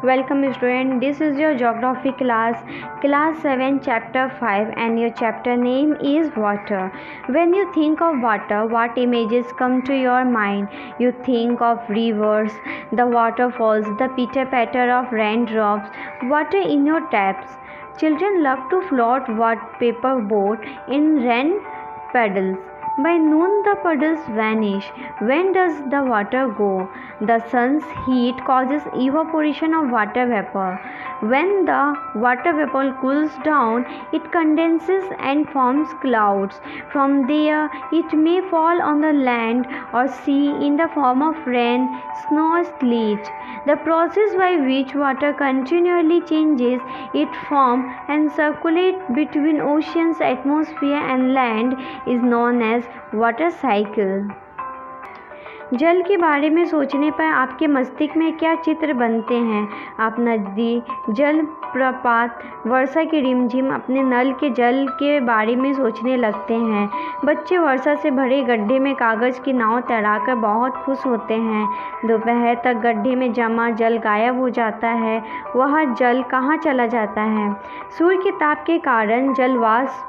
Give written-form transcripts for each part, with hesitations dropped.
Welcome student, this is your geography class 7 chapter 5 and your chapter name is water. When you think of water, what images come to your mind? You think of rivers, the waterfalls, the pitter patter of raindrops, water in your taps. Children love to float paper boat in rain puddles. By noon the puddles vanish. When does the water go? The sun's heat causes evaporation of water vapor. When the water vapor cools down, it condenses and forms clouds. From there, it may fall on the land or sea in the form of rain, snow, or sleet. The process by which water continually changes its form and circulates between ocean's atmosphere and land is known as water cycle. जल के बारे में सोचने पर आपके मस्तिष्क में क्या चित्र बनते हैं? आप नदी, जल प्रपात, वर्षा की रिमझिम अपने नल के जल के बारे में सोचने लगते हैं। बच्चे वर्षा से भरे गड्ढे में कागज़ की नाव तैराकर बहुत खुश होते हैं। दोपहर तक गड्ढे में जमा जल गायब हो जाता है। वह जल कहाँ चला जाता है? सूर्य के ताप के कारण जल वाष्प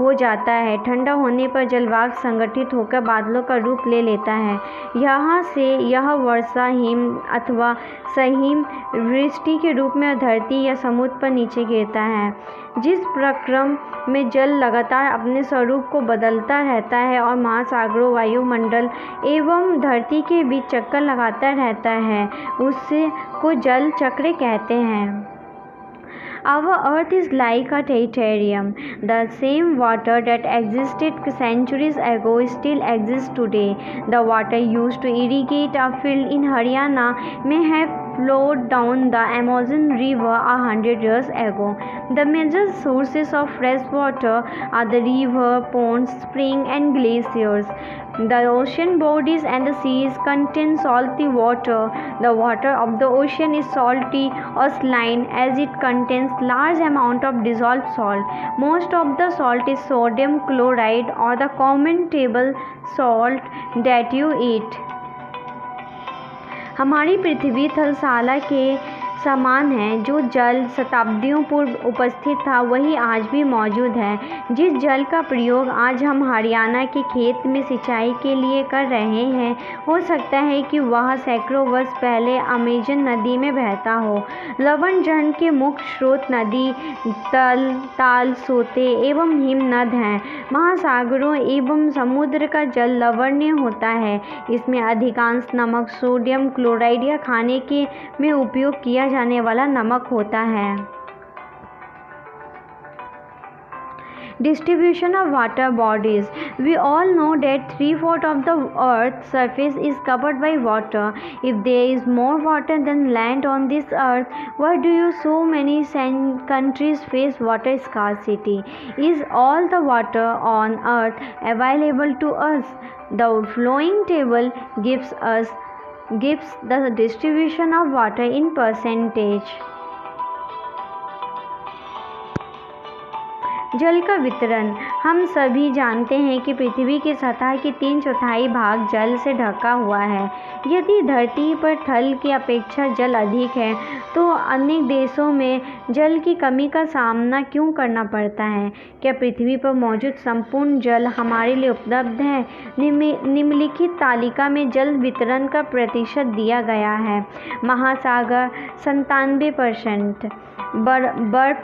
हो जाता है। ठंडा होने पर जल वाष्प संगठित होकर बादलों का रूप ले लेता है। यहाँ से यह वर्षा, हिम अथवा सहिम वृष्टि के रूप में धरती या समुद्र पर नीचे गिरता है। जिस प्रक्रम में जल लगातार अपने स्वरूप को बदलता रहता है और महासागरों, वायुमंडल एवं धरती के बीच चक्कर लगाता रहता है, उसे को जल चक्र कहते हैं। Our earth is like a terrarium. The same water that existed centuries ago still exists today. The water used to irrigate a field in Haryana may have flowed down the Amazon River 100 years ago. The major sources of fresh water are the river, ponds, springs, and glaciers. The ocean bodies and the seas contain salty water. The water of the ocean is salty or saline as it contains large amount of dissolved salt. Most of the salt is sodium chloride or the common table salt that you eat. हमारी पृथ्वी थलशाला के समान है। जो जल शताब्दियों पूर्व उपस्थित था वही आज भी मौजूद है। जिस जल का प्रयोग आज हम हरियाणा के खेत में सिंचाई के लिए कर रहे हैं, हो सकता है कि वह सैकड़ों वर्ष पहले अमेजन नदी में बहता हो। लवण जल के मुख्य स्रोत नदी, ताल, सोते एवं हिमनद हैं। महासागरों एवं समुद्र का जल लवणीय होता है। इसमें अधिकांश नमक सोडियम क्लोराइड या खाने के में उपयोग किया जाने वाला नमक होता है। Distribution of water bodies. We all know that 3/4 of the earth's surface is covered by water. If there is more water than land on this earth, why do so many countries face water scarcity? Is all the water on earth available to us? The flowing table gives the distribution of water in percentage. जल का वितरण। हम सभी जानते हैं कि पृथ्वी की सतह की 3/4 भाग जल से ढका हुआ है। यदि धरती पर थल की अपेक्षा जल अधिक है तो अनेक देशों में जल की कमी का सामना क्यों करना पड़ता है? क्या पृथ्वी पर मौजूद संपूर्ण जल हमारे लिए उपलब्ध है? निम्नलिखित तालिका में जल वितरण का प्रतिशत दिया गया है। महासागर 97%, बर्फ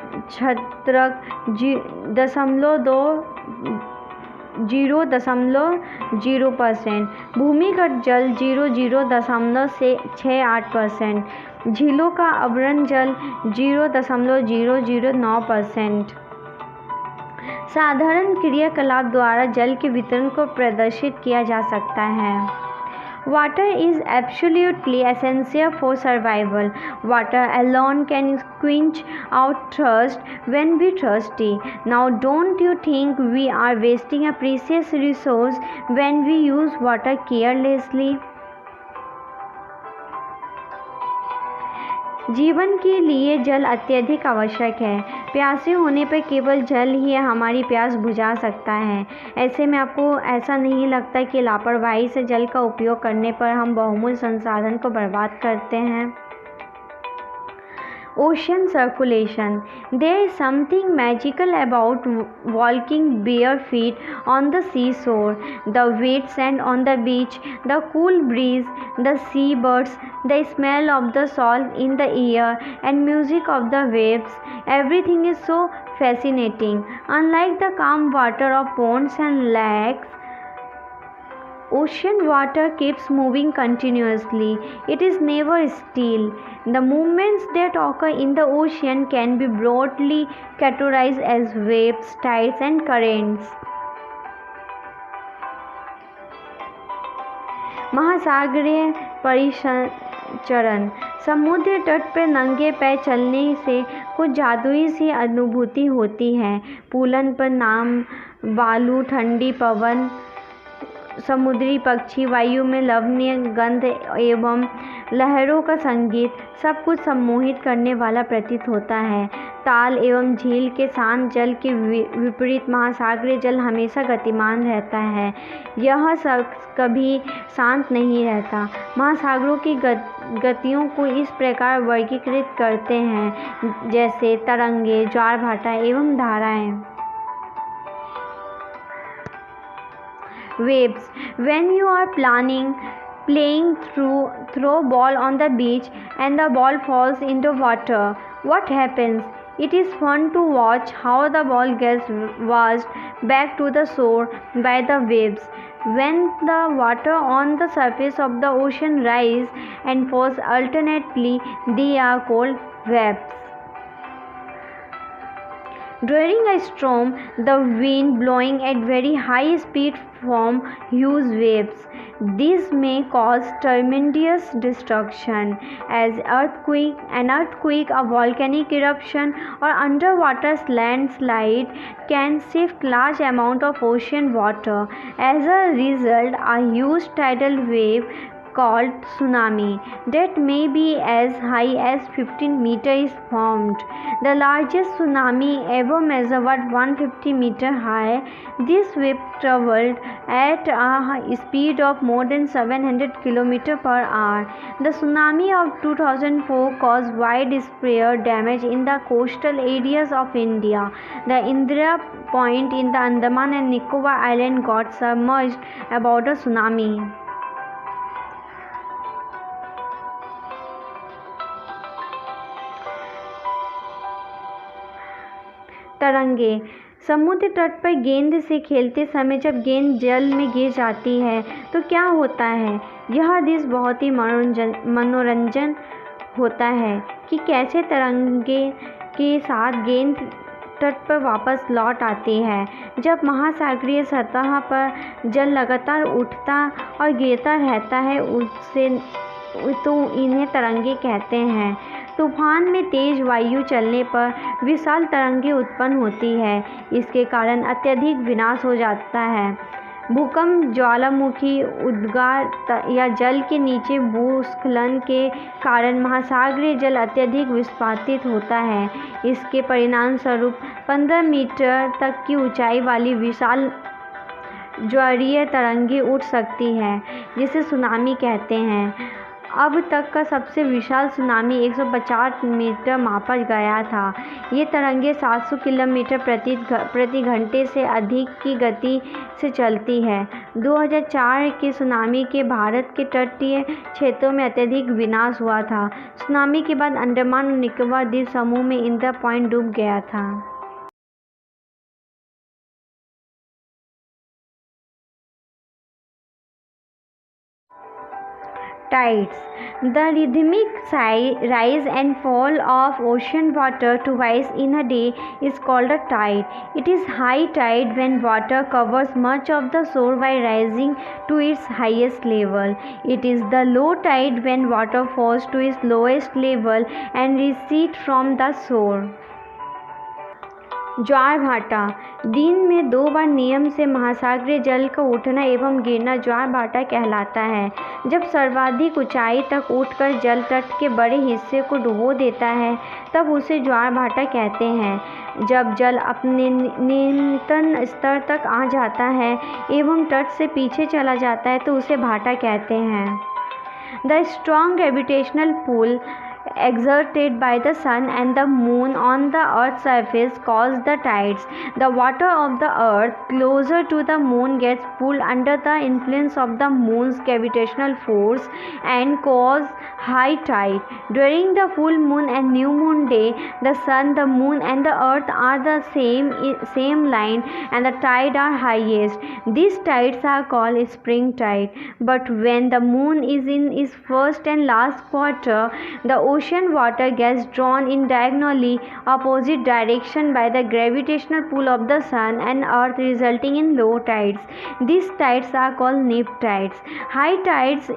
0.0%, भूमिगत जल 0.68%, झीलों का आवरण जल 0.009%। साधारण क्रियाकलाप द्वारा जल के वितरण को प्रदर्शित किया जा सकता है। Water is absolutely essential for survival. Water alone can quench our thirst when we thirsty. Now don't you think we are wasting a precious resource when we use water carelessly? जीवन के लिए जल अत्यधिक आवश्यक है। प्यासे होने पर केवल जल ही हमारी प्यास बुझा सकता है। ऐसे में आपको ऐसा नहीं लगता कि लापरवाही से जल का उपयोग करने पर हम बहुमूल्य संसाधन को बर्बाद करते हैं? Ocean circulation. There is something magical about walking bare feet on the seashore. The wet sand on the beach, the cool breeze, the seabirds, the smell of the salt in the air, and music of the waves. Everything is so fascinating. Unlike the calm water of ponds and lakes, ocean water keeps moving continuously. It is never still. The movements that occur in the ocean can be broadly categorized as waves, tides, and currents. महासागरीय परिसंचरण. समुद्र तट पर नंगे पैर चलने से कुछ जादुई सी अनुभूति होती है. पुलन पर नाम, बालू, ठंडी पवन, समुद्री पक्षी, वायु में लवणीय गंध एवं लहरों का संगीत, सब कुछ सम्मोहित करने वाला प्रतीत होता है. ताल एवं झील के शांत जल के विपरीत महासागरीय जल हमेशा गतिमान रहता है. यह सब कभी शांत नहीं रहता. महासागरों की गतियों को इस प्रकार वर्गीकृत करते हैं जैसे तरंगे, ज्वार भाटा एवं धाराएं. Waves. When you are playing throw ball on the beach and the ball falls into water, what happens? It is fun to watch how the ball gets washed back to the shore by the waves. When the water on the surface of the ocean rise and falls alternately, they are called waves. During a storm, the wind blowing at very high speed form huge waves. This may cause tremendous destruction, as an earthquake, a volcanic eruption, or underwater landslide can shift large amount of ocean water. As a result, a huge tidal wave called tsunami that may be as high as 15 meters is formed. The largest tsunami ever measured 150 meters high. This wave traveled at a speed of more than 700 km per hour. The tsunami of 2004 caused widespread damage in the coastal areas of India. The Indira Point in the Andaman and Nicobar Island got submerged about a tsunami. तरंगे. समुद्र तट पर गेंद से खेलते समय जब गेंद जल में गिर जाती है तो क्या होता है. यह दृश्य बहुत ही मनोरंजन होता है कि कैसे तरंगे के साथ गेंद तट पर वापस लौट आती है. जब महासागरीय सतह पर जल लगातार उठता और गिरता रहता है तो इन्हें तरंगे कहते हैं. तूफान में तेज वायु चलने पर विशाल तरंगें उत्पन्न होती है. इसके कारण अत्यधिक विनाश हो जाता है. भूकंप, ज्वालामुखी उद्गार या जल के नीचे भूस्खलन के कारण महासागरीय जल अत्यधिक विस्फाटित होता है. इसके परिणाम स्वरूप 15 मीटर तक की ऊंचाई वाली विशाल ज्वारीय तरंगें उठ सकती हैं, जिसे सुनामी कहते हैं. अब तक का सबसे विशाल सुनामी 150 मीटर मापा गया था. ये तरंगें 700 किलोमीटर प्रति घंटे से अधिक की गति से चलती है. 2004 के सुनामी के भारत के तटीय क्षेत्रों में अत्यधिक विनाश हुआ था. सुनामी के बाद अंडमान और निकोबार द्वीप समूह में इंदिरा पॉइंट डूब गया था. Tides. The rhythmic rise and fall of ocean water twice in a day is called a tide. It is high tide when water covers much of the shore while rising to its highest level. It is the low tide when water falls to its lowest level and recedes from the shore. ज्वार भाटा. दिन में 2 बार नियम से महासागरीय जल का उठना एवं गिरना ज्वार भाटा कहलाता है. जब सर्वाधिक ऊंचाई तक उठकर जल तट के बड़े हिस्से को डुबो देता है तब उसे ज्वार भाटा कहते हैं. जब जल अपने निम्नतम स्तर तक आ जाता है एवं तट से पीछे चला जाता है तो उसे भाटा कहते हैं. The strong gravitational pull exerted by the sun and the moon on the earth's surface cause the tides. The water of the earth closer to the moon gets pulled under the influence of the moon's gravitational force and cause high tide. During the full moon and new moon day, the sun, the moon and the earth are the same line and the tide are highest. These tides are called spring tide. But when the moon is in its first and last quarter, the ocean water gets drawn in diagonally opposite direction by the gravitational pull of the sun and earth, resulting in low tides. These tides are called neap tides. High tides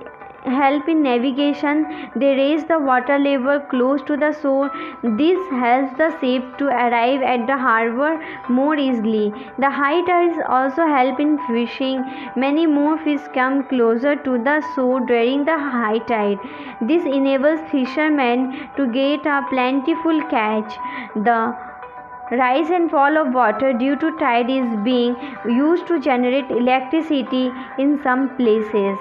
help in navigation. They raise the water level close to the shore. This helps the ship to arrive at the harbor more easily. The high tides also help in fishing. Many more fish come closer to the shore during the high tide. This enables fishermen to get a plentiful catch. The rise and fall of water due to tide is being used to generate electricity in some places.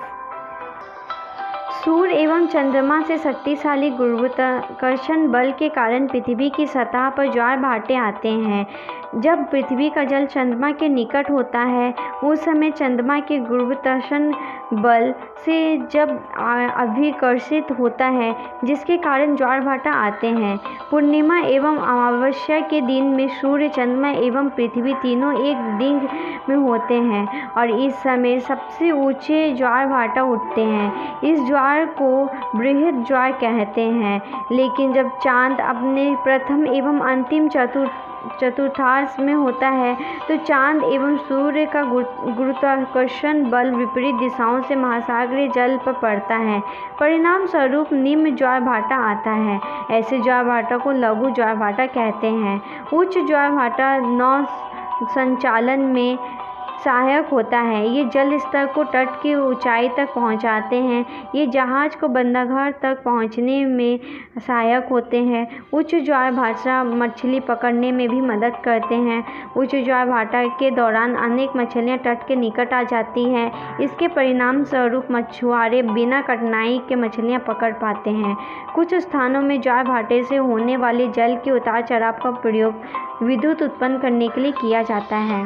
सूर्य एवं चंद्रमा से शक्तिशाली गुरुत्वाकर्षण बल के कारण पृथ्वी की सतह पर ज्वार भाटे आते हैं। जब पृथ्वी का जल चंद्रमा के निकट होता है उस समय चंद्रमा के गुरुत्वाकर्षण बल से जब अभिकर्षित होता है, जिसके कारण ज्वार भाटा आते हैं। पूर्णिमा एवं अमावस्या के दिन में सूर्य, चंद्रमा एवं पृथ्वी तीनों एक दिग में होते हैं और इस समय सबसे ऊंचे ज्वार भाटा उठते हैं। इस ज्वार को बृहद ज्वार कहते हैं। लेकिन जब चांद अपने प्रथम एवं अंतिम चतुर्थांश में होता है तो चांद एवं सूर्य का गुरुत्वाकर्षण बल विपरीत दिशाओं से महासागरीय जल पर पड़ता है। परिणाम स्वरूप निम्न ज्वार भाटा आता है। ऐसे ज्वार भाटा को लघु ज्वार भाटा कहते हैं। उच्च ज्वार भाटा नौ संचालन में सहायक होता है। ये जल स्तर को तट की ऊंचाई तक पहुंचाते हैं। ये जहाज को बंदरगाह तक पहुंचने में सहायक होते हैं। उच्च ज्वार भाटा मछली पकड़ने में भी मदद करते हैं। उच्च ज्वार भाटा के दौरान अनेक मछलियां तट के निकट आ जाती हैं। इसके परिणाम स्वरूप मछुआरे बिना कठिनाई के मछलियां पकड़ पाते हैं। कुछ स्थानों में ज्वार भाटे से होने वाले जल के उतार चढ़ाव का प्रयोग विद्युत उत्पन्न करने के लिए किया जाता है।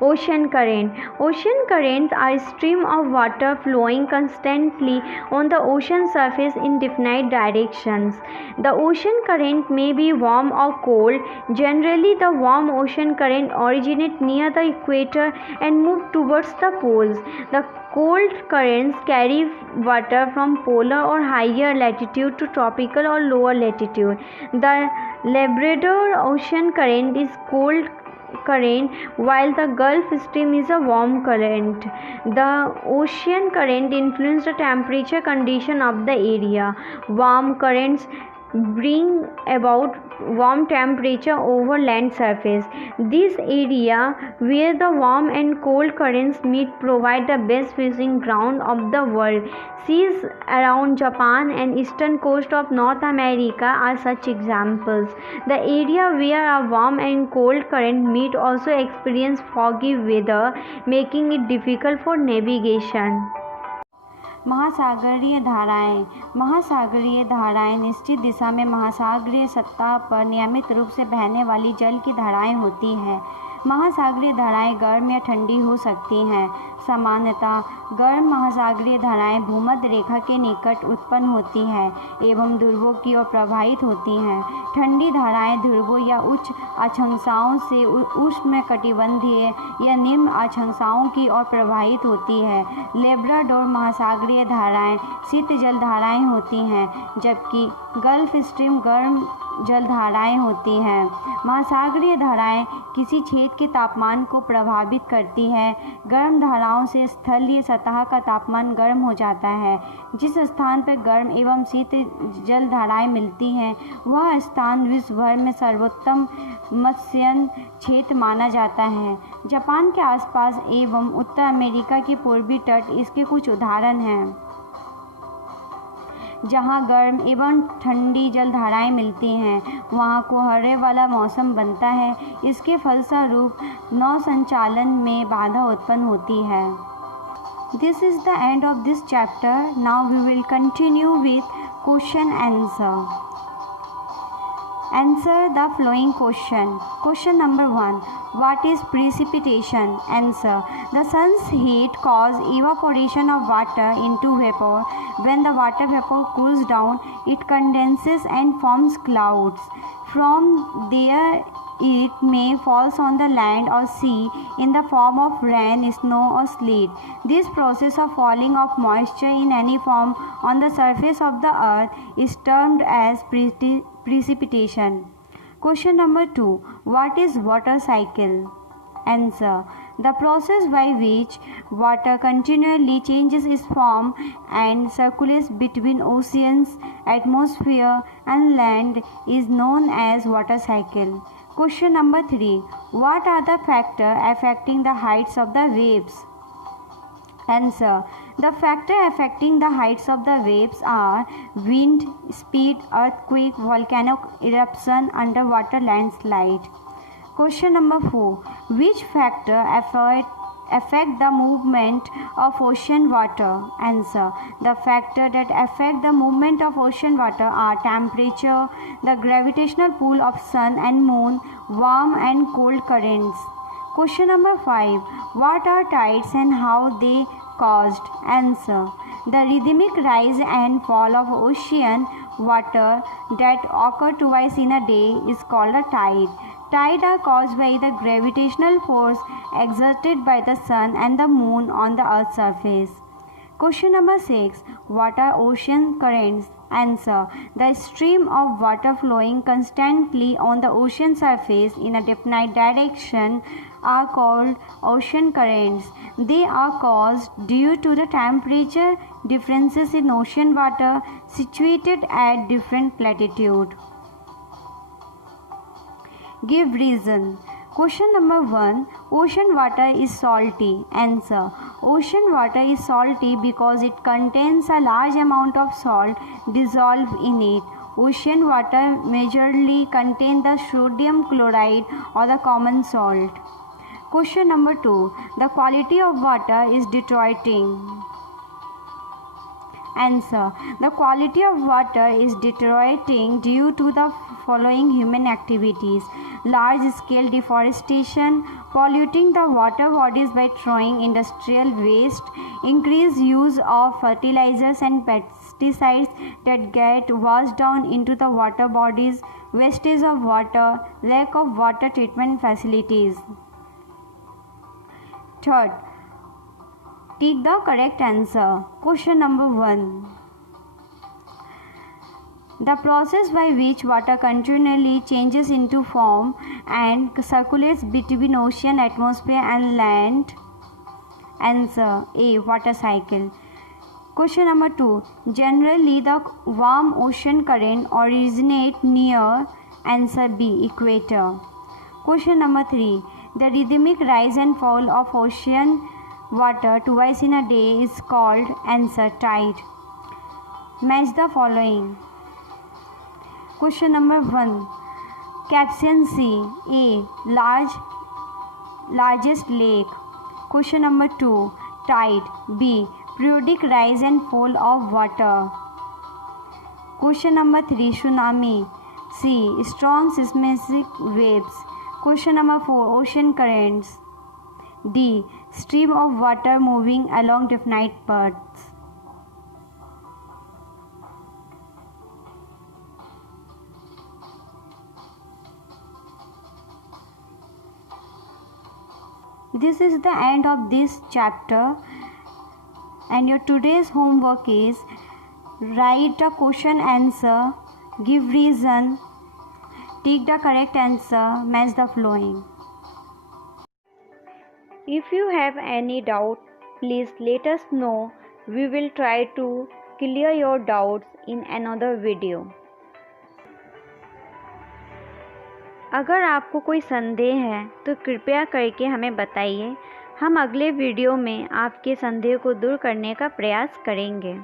Ocean current. Ocean currents are a stream of water flowing constantly on the ocean surface in definite directions. The ocean current may be warm or cold. Generally, the warm ocean current originates near the equator and moves towards the poles. The cold currents carry water from polar or higher latitude to tropical or lower latitude. The Labrador Ocean current is cold current while the Gulf Stream is a warm current. The ocean current influences the temperature condition of the area. Warm currents bring about warm temperature over land surface. This area where the warm and cold currents meet provide the best fishing ground of the world. Seas around Japan and eastern coast of North America are such examples. The area where a warm and cold current meet also experience foggy weather, making it difficult for navigation. महासागरीय धाराएं निश्चित दिशा में महासागरीय सतह पर नियमित रूप से बहने वाली जल की धाराएं होती हैं। महासागरीय धाराएं गर्म या ठंडी हो सकती हैं। सामान्यतः गर्म महासागरीय धाराएं भूमध्य रेखा के निकट उत्पन्न होती हैं एवं ध्रुवों की ओर प्रवाहित होती हैं। ठंडी धाराएं ध्रुवों या उच्च अक्षांशों से उष्णकटिबंधीय या निम्न अक्षांशों की ओर प्रवाहित होती है। लेब्राडोर महासागरीय धाराएं शीत जल धाराएं होती हैं, जबकि गल्फ स्ट्रीम गर्म जल धाराएं होती हैं। महासागरीय धाराएं किसी क्षेत्र के तापमान को प्रभावित करती है। गर्म धाराओं से स्थलीय सतह का तापमान गर्म हो जाता है। जिस स्थान पर गर्म एवं शीत जल धाराएं मिलती हैं वह स्थान विश्व भर में सर्वोत्तम मत्स्यन क्षेत्र माना जाता है। जापान के आसपास एवं उत्तर अमेरिका के पूर्वी तट इसके कुछ उदाहरण हैं, जहाँ गर्म एवं ठंडी जल धाराएं मिलती हैं। वहाँ कोहरे वाला मौसम बनता है। इसके फलस्वरूप नौ संचालन में बाधा उत्पन्न होती है। This is the end of this chapter. Now we will continue with Question answer. Answer the following question. Question number 1. What is precipitation? Answer. The sun's heat causes evaporation of water into vapor. When the water vapor cools down, it condenses and forms clouds. From there, it may fall on the land or sea in the form of rain, snow, or sleet. This process of falling of moisture in any form on the surface of the earth is termed as precipitation. Question number 2. What is water cycle? Answer. The process by which water continually changes its form and circulates between oceans, atmosphere, and land is known as water cycle. Question number 3. What are the factors affecting the heights of the waves? Answer. The factors affecting the heights of the waves are wind, speed, earthquake, volcanic eruption, underwater landslide. Question number 4. Which factor affect the movement of ocean water? Answer. The factors that affect the movement of ocean water are temperature, the gravitational pull of sun and moon, warm and cold currents. Question number 5. What are tides and how they caused? Answer. The rhythmic rise and fall of ocean water that occur twice in a day is called a tide. Tides are caused by the gravitational force exerted by the sun and the moon on the earth's surface. Question number 6. What are ocean currents? Answer. The stream of water flowing constantly on the ocean surface in a definite direction are called ocean currents. They are caused due to the temperature differences in ocean water situated at different latitude. Give reason. Question number 1. Ocean water is salty. Answer. Ocean water is salty because it contains a large amount of salt dissolved in it. Ocean water majorly contains the sodium chloride or the common salt. Question number 2. The quality of water is deteriorating. Answer. The quality of water is deteriorating due to the following human activities: large-scale deforestation, polluting the water bodies by throwing industrial waste, increased use of fertilizers and pesticides that get washed down into the water bodies, wastage of water, lack of water treatment facilities. Third, take the correct answer. Question number 1. The process by which water continually changes into form and circulates between ocean, atmosphere and land. Answer. A. Water cycle. Question number 2. Generally the warm ocean current originate near. Answer B. Equator. Question number 3. The rhythmic rise and fall of ocean water twice in a day is called. Answer. Tide. Match the following. Question number 1. Caspian Sea. A. Largest lake. Question number 2. Tide. B. Periodic rise and fall of water. Question number 3. Tsunami. C. Strong seismic waves. Question number 4. Ocean currents. D. Stream of water moving along definite paths. This is the end of this chapter, and your today's homework is write the question answer, give reason, take the correct answer, match the following. If you have any doubt, please let us know. We will try to clear your doubts in another video. अगर आपको कोई संदेह है तो कृपया करके हमें बताइए। हम अगले वीडियो में आपके संदेह को दूर करने का प्रयास करेंगे।